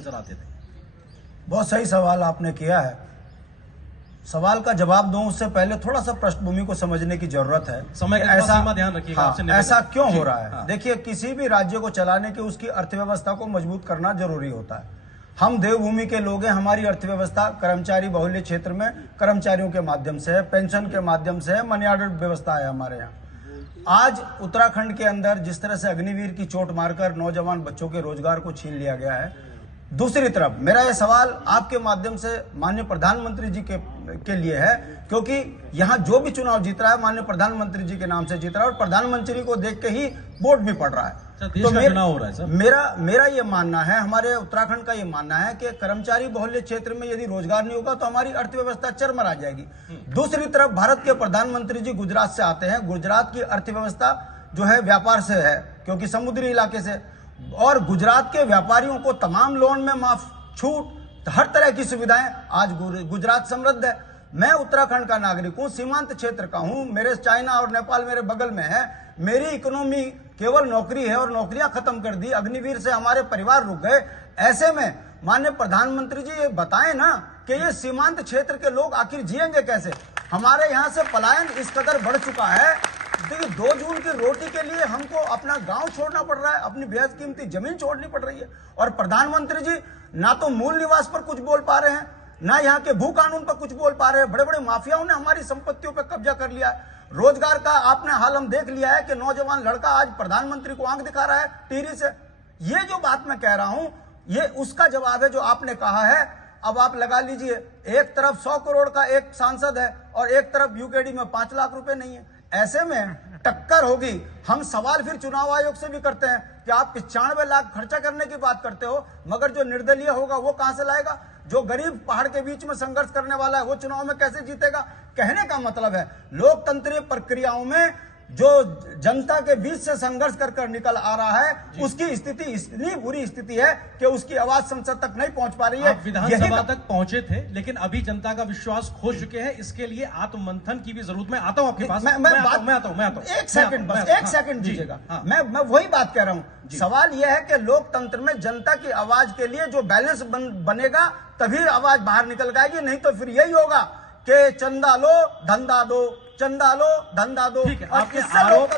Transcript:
नजर आते थे। बहुत सही सवाल आपने किया है। सवाल का जवाब दूं उससे पहले थोड़ा सा पृष्ठभूमि को समझने की जरूरत है। समय का ऐसा सीमा ध्यान रखिएगा, आपसे निवेदन। ऐसा क्यों हो रहा है? हाँ। देखिए, किसी भी राज्य को चलाने के उसकी अर्थव्यवस्था को मजबूत करना जरूरी होता है। हम देवभूमि के लोग हैं। हमारी अर्थव्यवस्था कर्मचारी बहुल्य क्षेत्र में कर्मचारियों के माध्यम से है, पेंशन के माध्यम से है, मनी ऑर्डर व्यवस्था है हमारे यहाँ। आज उत्तराखंड के अंदर जिस तरह से अग्निवीर की चोट मारकर नौजवान बच्चों के रोजगार को छीन लिया गया है, दूसरी तरफ मेरा यह सवाल आपके माध्यम से माननीय प्रधानमंत्री जी के लिए है, क्योंकि यहाँ जो भी चुनाव जीत रहा है माननीय प्रधानमंत्री जी के नाम से जीत रहा है और प्रधानमंत्री को देख के ही वोट भी पड़ रहा है। देश का चुनाव हो रहा है सर। मेरा ये मानना है, हमारे उत्तराखंड का ये मानना है कि कर्मचारी बहुल्य क्षेत्र में यदि रोजगार नहीं होगा तो हमारी अर्थव्यवस्था चरमरा जाएगी। दूसरी तरफ भारत के प्रधानमंत्री जी गुजरात से आते हैं। गुजरात की अर्थव्यवस्था जो है व्यापार से है, क्योंकि समुद्री इलाके से, और गुजरात के व्यापारियों को तमाम लोन में माफ छूट, हर तरह की सुविधाएं, आज गुजरात समृद्ध है। मैं उत्तराखंड का नागरिक हूं, सीमांत क्षेत्र का हूं, मेरे चाइना और नेपाल मेरे बगल में है। मेरी इकोनॉमी केवल नौकरी है और नौकरियां खत्म कर दी, अग्निवीर से हमारे परिवार रुक गए। ऐसे में माननीय प्रधानमंत्री जी ये बताएं ना कि ये सीमांत क्षेत्र के लोग आखिर जिएंगे कैसे? हमारे यहाँ से पलायन इस कदर बढ़ चुका है। देखिए, 2 जून की रोटी के लिए हमको अपना गांव छोड़ना पड़ रहा है, अपनी बेहद कीमती जमीन छोड़नी पड़ रही है, और प्रधानमंत्री जी ना तो मूल निवास पर कुछ बोल पा रहे हैं, ना यहाँ के भू कानून पर कुछ बोल पा रहे हैं। बड़े बड़े माफियाओं ने हमारी संपत्तियों पर कब्जा कर लिया है। रोजगार का आपने हाल हम देख लिया है कि नौजवान लड़का आज प्रधानमंत्री को आंख दिखा रहा है टीवी से। ये जो बात मैं कह रहा हूं, ये उसका जवाब है जो आपने कहा है। अब आप लगा लीजिए, एक तरफ 100 करोड़ का एक सांसद है और एक तरफ यूकेडी में 5 लाख रुपए नहीं है। ऐसे में टक्कर होगी। हम सवाल फिर चुनाव आयोग से भी करते हैं कि आप 95 लाख खर्चा करने की बात करते हो, मगर जो निर्दलीय होगा वो कहां से लाएगा? जो गरीब पहाड़ के बीच में संघर्ष करने वाला है वो चुनाव में कैसे जीतेगा? कहने का मतलब है, लोकतंत्रीय प्रक्रियाओं में जो जनता के बीच से संघर्ष कर निकल आ रहा है, उसकी स्थिति इतनी बुरी स्थिति है कि उसकी आवाज संसद तक नहीं पहुंच पा रही है। विधानसभा तक पहुंचे थे, लेकिन अभी जनता का विश्वास खो चुके हैं। इसके लिए आत्ममंथन की भी जरूरत। मैं आता हूं आपके पास। मैं आता हूं। एक सेकंड दीजिएगा। मैं वही बात कह रहा हूं। सवाल यह है कि लोकतंत्र में जनता की आवाज के लिए जो बैलेंस बनेगा तभी आवाज बाहर निकल जाएगी, नहीं तो फिर यही होगा कि चंदा लो धंधा दो, चंदा लो धंधा दो। ठीक है, आपके आरोप